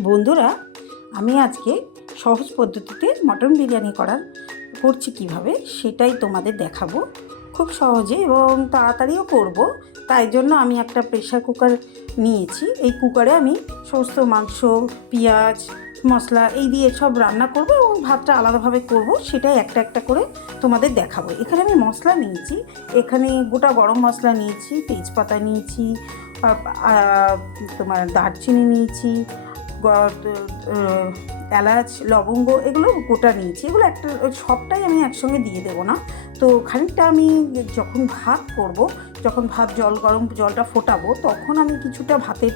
বন্ধুরা, আমি আজকে সহজ পদ্ধতিতে মটন বিরিয়ানি করার করছি কীভাবে সেটাই তোমাদের দেখাবো। খুব সহজে এবং তাড়াতাড়িও করব, তাই জন্য আমি একটা প্রেশার কুকার নিয়েছি। এই কুকারে আমি সমস্ত মাংস, পেঁয়াজ, মশলা এই দিয়ে সব রান্না করব এবং ভাতটা আলাদাভাবে করব, সেটাই একটা একটা করে তোমাদের দেখাবো। এখানে আমি মশলা নিয়েছি, এখানে গোটা গরম মশলা নিয়েছি, তেজপাতা নিয়েছি তোমার দারচিনি নিয়েছি এলাচ, লবঙ্গ এগুলো গোটা নিয়েছি। এগুলো একটা সবটাই আমি একসঙ্গে দিয়ে দেবো না। তো খানিকটা আমি যখন ভাত করব, যখন ভাত জল গরম, জলটা ফোটাবো, তখন আমি কিছুটা ভাতের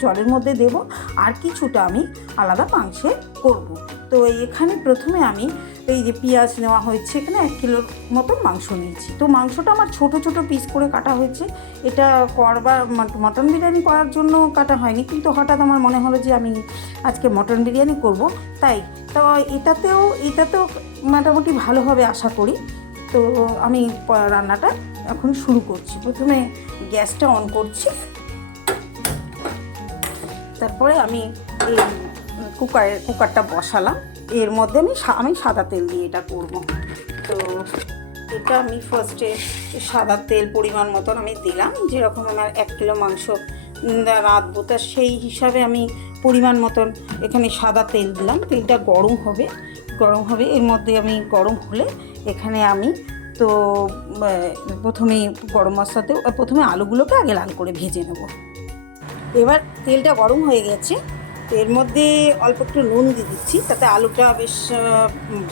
জলের মধ্যে দেব। আর কিছুটা আমি আলাদা মাংসে করব। তো এখানে প্রথমে আমি এই যে পেঁয়াজ নেওয়া হয়েছে, এখানে এক কিলোর মতন মাংস নিয়েছি। তো মাংসটা আমার ছোট ছোট পিস করে কাটা হয়েছে। এটা করবার মটন বিরিয়ানি করার জন্য কাটা হয়নি, কিন্তু হঠাৎ আমার মনে হলো যে আমি আজকে মটন বিরিয়ানি করব। তাই, তো এটাতেও এটাতেও মোটামুটি ভালো হবে আশা করি। তো আমি রান্নাটা এখন শুরু করছি। প্রথমে গ্যাসটা অন করছি। তারপরে আমি এই কুকারের কুকারটা বসালাম। এর মধ্যে আমি আমি সাদা তেল দিয়ে এটা করব। তো এটা আমি ফার্স্টে সাদা তেল পরিমাণ মতন আমি দিলাম। যেরকম আমার এক কিলো মাংস রাঁধবো, তা সেই হিসাবে আমি পরিমাণ মতন এখানে সাদা তেল দিলাম। তেলটা গরম হবে গরম হবে। এর মধ্যে আমি গরম হলে এখানে আমি তো প্রথমে গরম মশলাতেও প্রথমে আলুগুলোকে আগে লাল করে ভেজে নেব। এবার তেলটা গরম হয়ে গেছে। তো এর মধ্যে অল্প একটু নুন দিয়ে দিচ্ছি, তাতে আলুটা বেশ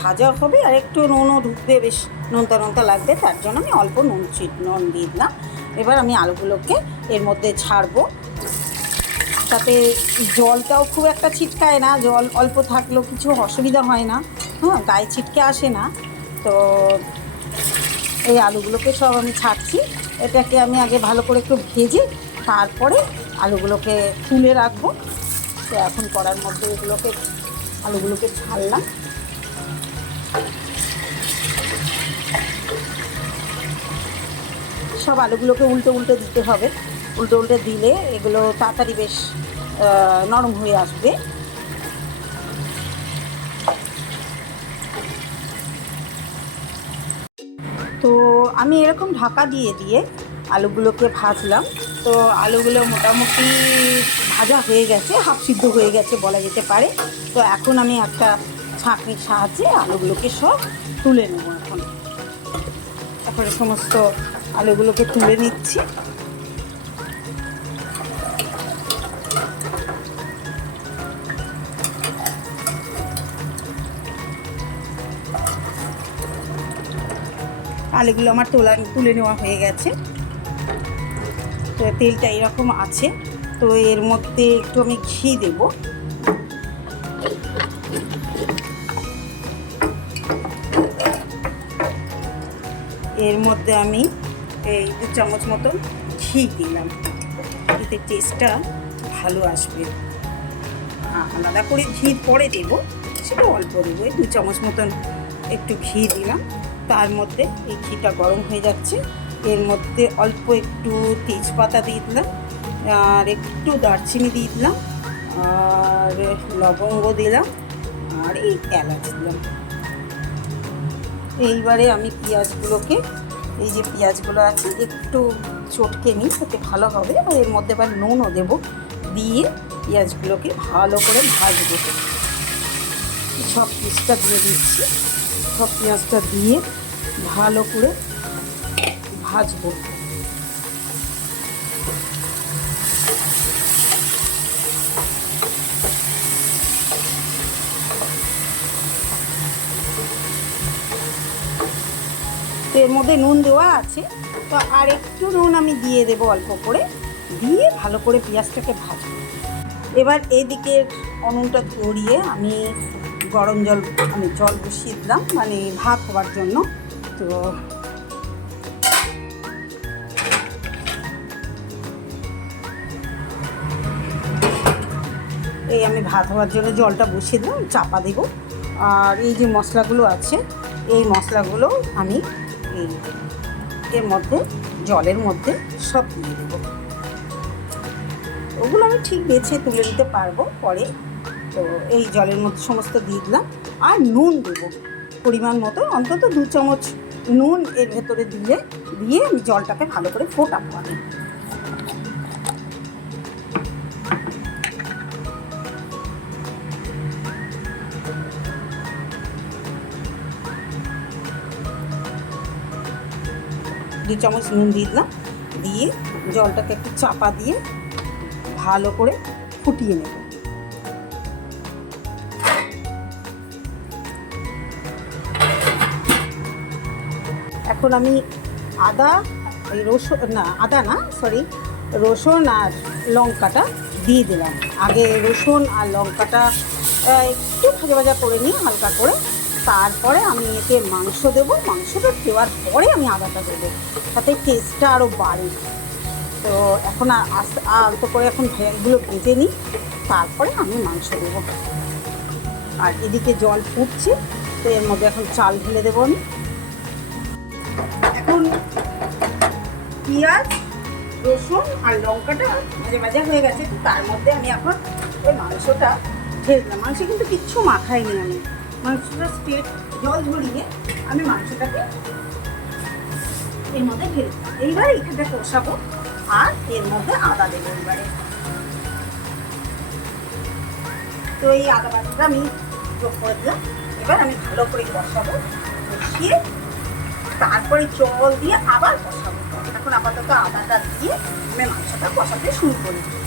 ভাজা হবে আর একটু নুনও ঢুকবে, বেশ নোনতা নোনতা লাগবে, তার জন্য আমি অল্প নুন নুন দিয়ে দিলাম। এবার আমি আলুগুলোকে এর মধ্যে ছাড়বো। তাতে জলটাও খুব একটা ছিটকায় না, জল অল্প থাকলেও কিছু অসুবিধা হয় না হ্যাঁ গায়ে ছিটকে আসে না। তো এই আলুগুলোকে সব আমি ছাড়ছি, এটাকে আমি আগে ভালো করে একটু ভেজে তারপরে আলুগুলোকে তুলে রাখব। তো এখন করার মধ্যে এগুলোকে, আলুগুলোকে ছাড়লাম। সব আলুগুলোকে উল্টে উল্টে দিতে হবে। উল্টে উল্টে দিলে এগুলো তাড়াতাড়ি বেশ নরম হয়ে আসবে। তো আমি এরকম ঢাকা দিয়ে দিয়ে আলুগুলোকে ভাজলাম। তো আলুগুলো মোটামুটি ভাজা হয়ে গেছে, হাফ সিদ্ধ হয়ে গেছে বলা যেতে পারে। তো এখন আমি একটা ছাঁকনির সাহায্যে আলুগুলোকে সব তুলে নেব এখন। তারপরে সমস্ত আলুগুলোকে তুলে নিচ্ছি। আলুগুলো আমার তোলা, তুলে নেওয়া হয়ে গেছে। তেলটা এরকম আছে। তো এর মধ্যে একটু আমি ঘি দেব। এর মধ্যে আমি এই দু চামচ মতন ঘি দিলাম। এতে টেস্টটা ভালো আসবে। আলাদা করে ঘি পরে দেবো। সেটা অল্প দেবো। এই দু চামচ মতন একটু ঘি দিলাম। তার মধ্যে এই ঘিটা গরম হয়ে যাচ্ছে। এর মধ্যে অল্প একটু তেজপাতা দিয়ে দিলাম, আর একটু দারচিনি দিয়ে দিলাম, আর লবঙ্গ দিলাম, আর এই এলাচ দিলাম। এইবারে আমি পেঁয়াজগুলোকে, এই যে পেঁয়াজগুলো আছে, একটু চটকে নিই তাতে ভালো হবে, আর এর মধ্যে এবার নুনও দেবো, দিয়ে পেঁয়াজগুলোকে ভালো করে ভাজবো। সব পিসটা দিয়ে দিচ্ছি, সব পেঁয়াজটা দিয়ে ভালো করে ভাজবো তো এর মধ্যে নুন দেওয়া আছে। তো আর একটু নুন আমি দিয়ে দেবো অল্প করে। দিয়ে ভালো করে পেঁয়াজটাকে ভাজবো। এবার এদিকে উনুনটা ধরিয়ে আমি গরম জল আমি জল বসিয়ে দিলাম মানে ভাত হওয়ার জন্য। তো এই আমি ভাত হওয়ার জন্য জলটা বসিয়ে দিলাম চাপা দেব। আর এই যে মশলাগুলো আছে, এই মশলাগুলো আমি এর মধ্যে, জলের মধ্যে সব দিয়ে দেবো। ওগুলো আমি ঠিক বেছে তুলে নিতে পারব পরে। তো এই জলের মধ্যে সমস্ত দিয়ে দিলাম। আর নুন দেবো। পরিমাণ মতো, অন্তত দু চামচ নুন এর ভেতরে দিলে, দিয়ে আমি জলটাকে ভালো করে ফোটাবো আমি দু চামচ নুন দিয়ে দিলাম। দিয়ে জলটাকে একটু চাপা দিয়ে ভালো করে ফুটিয়ে নেব। এখন আমি আদা, রসুন, না, আদা না সরি রসুন আর লঙ্কাটা দিয়ে দিলাম। আগে রসুন আর লঙ্কাটা একটু ভাজা ভাজা করে নিই হালকা করে তারপরে আমি এতে মাংস দেবো। মাংসটা দেওয়ার পরে আমি আদাটা দেবো। তাতে টেস্টটা আরও বাড়ে। তো এখন আর আস্তে অল্প করে এখন ভেড়গুলো ভেজে নিই। তারপরে আমি মাংস দেবো। আর এদিকে জল ফুটছে, তো এর মধ্যে এখন চাল ঢেলে দেবো আমি। এখন পেঁয়াজ, রসুন আর লঙ্কাটা মাঝে মাঝে হয়ে গেছে। তার মধ্যে আমি এখন ওই মাংসটা ঢেলে দিলাম। মাংস কিন্তু কিচ্ছু মাখাইনি আমি। মাংসটা স্ট্রেট জল ঝরিয়ে আমি মাংসটাকে এর মধ্যে ঢেলে এইবার এখানটা কষাবো আর এর মধ্যে আদা দেবো এবারে তো এই আদা বাটাটা আমি যোগ করে দিলাম। এবার আমি ভালো করে কষাবো, কষিয়ে তারপরে জল দিয়ে আবার কষাবো। এখন আপাতত আদাটা দিয়ে আমি মাংসটা কষাতে শুরু করি এখন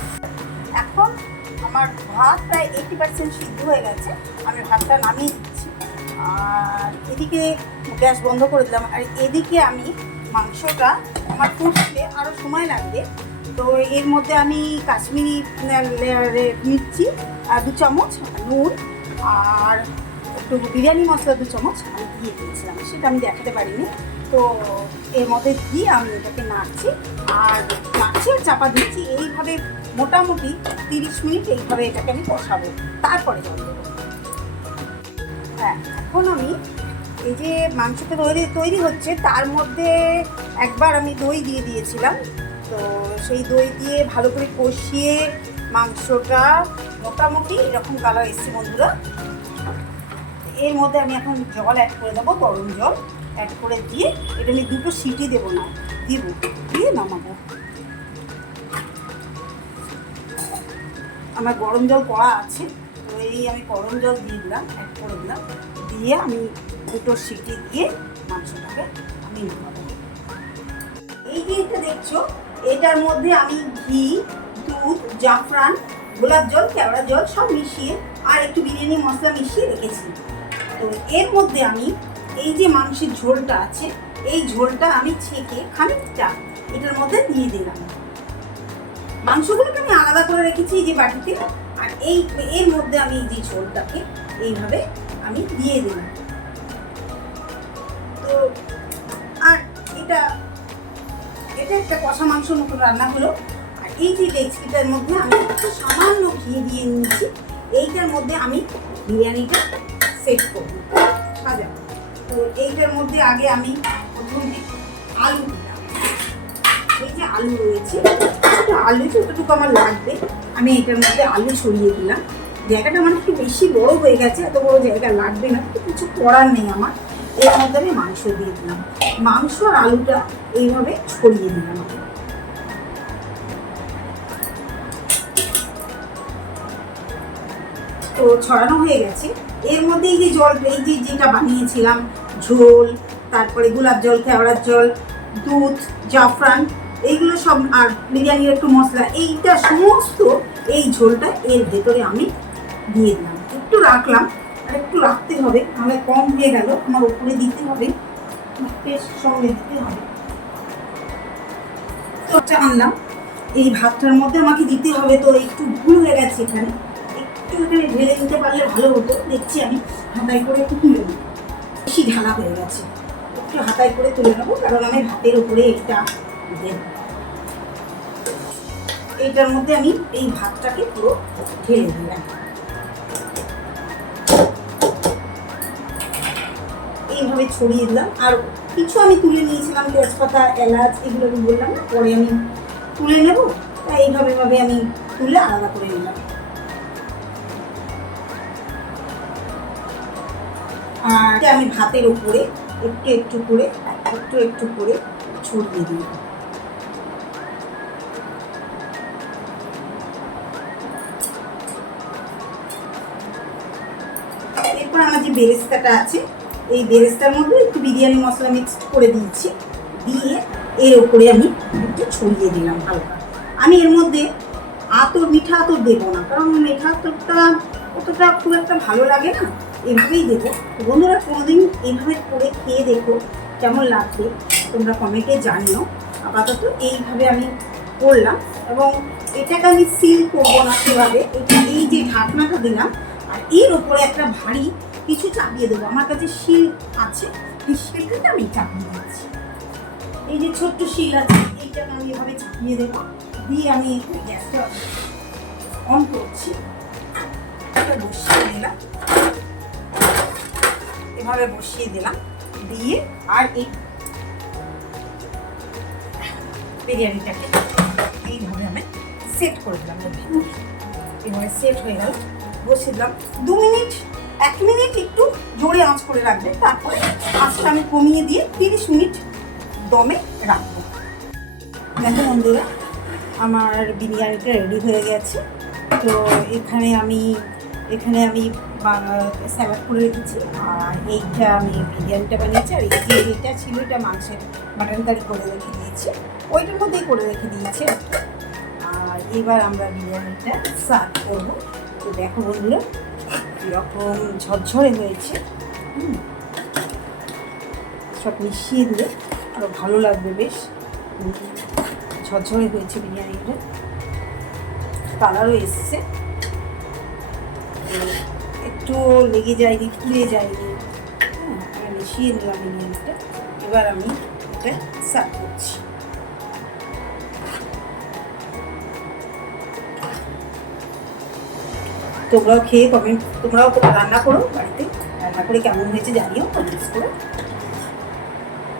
আমার ভাত প্রায় এইটি পার্সেন্ট সিদ্ধ হয়ে গেছে। আমি ভাতটা নামিয়ে দিচ্ছি। আর এদিকে গ্যাস বন্ধ করে দিলাম। আর এদিকে আমি মাংসটা আমার কষতে আরও সময় লাগবে। তো এর মধ্যে আমি কাশ্মীরি আর দু চামচ নুন আর একটু বিরিয়ানি মশলা দু চামচ আমি দিয়ে দিয়েছিলাম। সেটা আমি দেখাতে পারিনি। তো এর মধ্যে দিয়ে আমি এটাকে নাড়ছি। আর নাড়ছি আর চাপা দিচ্ছি। এইভাবে মোটামুটি তিরিশ মিনিট এইভাবে এটাকে আমি কষাবো তারপরে জল দেবো। হ্যাঁ এখন আমি এই যে মাংসটা তৈরি তৈরি হচ্ছে, তার মধ্যে একবার আমি দই দিয়ে দিয়েছিলাম। তো সেই দই দিয়ে ভালো করে কষিয়ে মাংসটা মোটামুটি এরকম কালার এসছে বন্ধুরা। এর মধ্যে আমি এখন জল অ্যাড করে দেবো, গরম জল অ্যাড করে দিয়ে এটা আমি দুটো সিটি দেবো না, দিব, দিয়ে নামাবো। আমার গরম জল করা আছে, তো এই আমি গরম জল দিয়ে দিলাম অ্যাড করে দিলাম, দিয়ে আমি দুটো সিটি দিয়ে মাংসটাকে আমি এই যে এটা দেখছ, এটার মধ্যে আমি ঘি, দুধ, জাফরান, গোলাপ জল, কেওড়া জল সব মিশিয়ে আর একটু বিরিয়ানি মশলা মিশিয়ে রেখেছি। তো এর মধ্যে আমি এই যে মাংসের ঝোলটা আছে, এই ঝোলটা আমি ছেঁকে খানিকটা এটার মধ্যে দিয়ে দিলাম। মাংসগুলোকে আমি আলাদা করে রেখেছি এই যে বাটিতে, আর এই এর মধ্যে আমি এই যে ঝোলটাকে এইভাবে আমি দিয়ে দিলাম। তো, আর এটা এটা একটা কষা মাংস মতো রান্না হলো। আর এই যে রেসিপিটার মধ্যে আমি একটু সামান্য ঘি দিয়ে নিয়েছি, এইটার মধ্যে আমি বিরিয়ানিটা সেট করব। সাজাবো তো এইটার মধ্যে আগে আমি প্রথমে আলু এই যে আলু রয়েছে একটু আলু যতটুকু আমার লাগবে। আমি এটার মধ্যে আলু ছড়িয়ে দিলাম। জায়গাটা আমার একটু বেশি বড় হয়ে গেছে, এত বড় জায়গা লাগবে না তো কিছু করার নেই আমার। এর মধ্যে আমি মাংস দিয়ে দিলাম। মাংস আর আলুটা এইভাবে ছড়িয়ে দিলাম। তো ছড়ানো হয়ে গেছে। এর মধ্যে এই যে জল, এই যে যেটা বানিয়েছিলাম, ঝোল, তারপরে গোলাপ জল, কেওড়ার জল, দুধ, জাফরান এইগুলো সব, আর বিরিয়ানির একটু মশলা, এইটা সমস্ত এই ঝোলটা এর ভেতরে আমি দিয়ে দিলাম। একটু রাখলাম, আর একটু রাখতে হবে, নাহলে কম হয়ে গেল, আমার উপরে দিতে হবে সঙ্গে দিতে হবে। আনলাম, এই ভাতটার মধ্যে আমাকে দিতে হবে তো, একটু ভুল হয়ে গেছে এখানে। একটু এখানে ঢেলে নিতে পারলে ভালো হতো, দেখছি আমি, হাতায় করে একটু তুলে নেব। বেশি ঢালা হয়ে গেছে, একটু হাতায় করে তুলে নেব, কারণ আমি ভাতের উপরে দেব এইটার মধ্যে আমি এই ভাতটাকে পুরো ঢেলে দিলাম। এইভাবে ছড়িয়ে দিলাম। আর কিছু আমি তুলে নিয়েছিলাম তেজপাতা, এলাচ, এগুলো আমি বললাম না, পরে আমি তুলে নেব। তাই এইভাবে ভাবে আমি তুলে আলাদা করে নিলাম। আর আমি ভাতের উপরে একটু একটু করে, একটু একটু করে ছড়িয়ে দিই বেরেস্তাটা আছে। এই বেরেস্তার মধ্যে একটু বিরিয়ানি মশলা মিক্সড করে দিয়েছি। দিয়ে এর ওপরে আমি একটু ছড়িয়ে দিলাম হালকা। আমি এর মধ্যে আতর, মিঠা আতর দেবো না, কারণ মিঠা আতরটা অতটা খুব একটা ভালো লাগে না, এভাবেই দেবো। বন্ধুরা, কোনোদিন এইভাবে করে খেয়ে দেখো কেমন লাগবে তোমরা কমেন্টে জানিও। আপাতত এইভাবে আমি করলাম এবং এটাকে আমি সিল করব না সেভাবে। এটা এই যে ঢাকনাটা দিলাম, আর এর ওপরে একটা ভারী কিছু চাপিয়ে দেবো। আমার কাছে শিল আছে, এই শিলটাকে আমি চাপিয়ে দিচ্ছি। এই যে ছোট্ট শিল আছে, এইটাকে আমি এভাবে চাপিয়ে দেবো। দিয়ে আমি গ্যাসটা অন করছি। বসিয়ে দিলাম। এভাবে বসিয়ে দিলাম। দিয়ে আর এই বিরিয়ানিটাকে এইভাবে আমি সেট করে দিলাম। এভাবে সেট হয়ে গেল। বসিয়ে দিলাম। দু মিনিট এক মিনিট একটু জোরে আঁচ করে রাখবে, তারপরে আঁচটা আমি কমিয়ে দিয়ে তিরিশ মিনিট দমে রাখব। দেখো বন্ধুরা, আমার বিরিয়ানিটা রেডি হয়ে গেছে। তো এখানে আমি এখানে আমি স্যালাড করে রেখেছি। আর এইটা আমি বিরিয়ানিটা বানিয়েছি, আর এই যে এটা ছিল এটা মাংসের মাটন কারি করে রেখে দিয়েছি। ওইটার মধ্যেই করে রেখে দিয়েছি আর এবার আমরা বিরিয়ানিটা সার্ভ করব। তো দেখো বন্ধুরা কীরকম ঝরঝরে হয়েছে। সব মিশিয়ে দিলে আরও ভালো লাগবে বেশ। ঝরঝরে হয়েছে বিরিয়ানিটা। কালারও এসছে। একটু লেগে যায়নি ফুলে যায়নি। মিশিয়ে নিলাম বিরিয়ানিটা। এবার আমি এটা সার্ভ করছি। তোমরাও খেয়ে কমেন্ট তোমরাও রান্না করো বাড়িতে। রান্না করে কেমন হয়েছে জানিও কমেন্টস করে।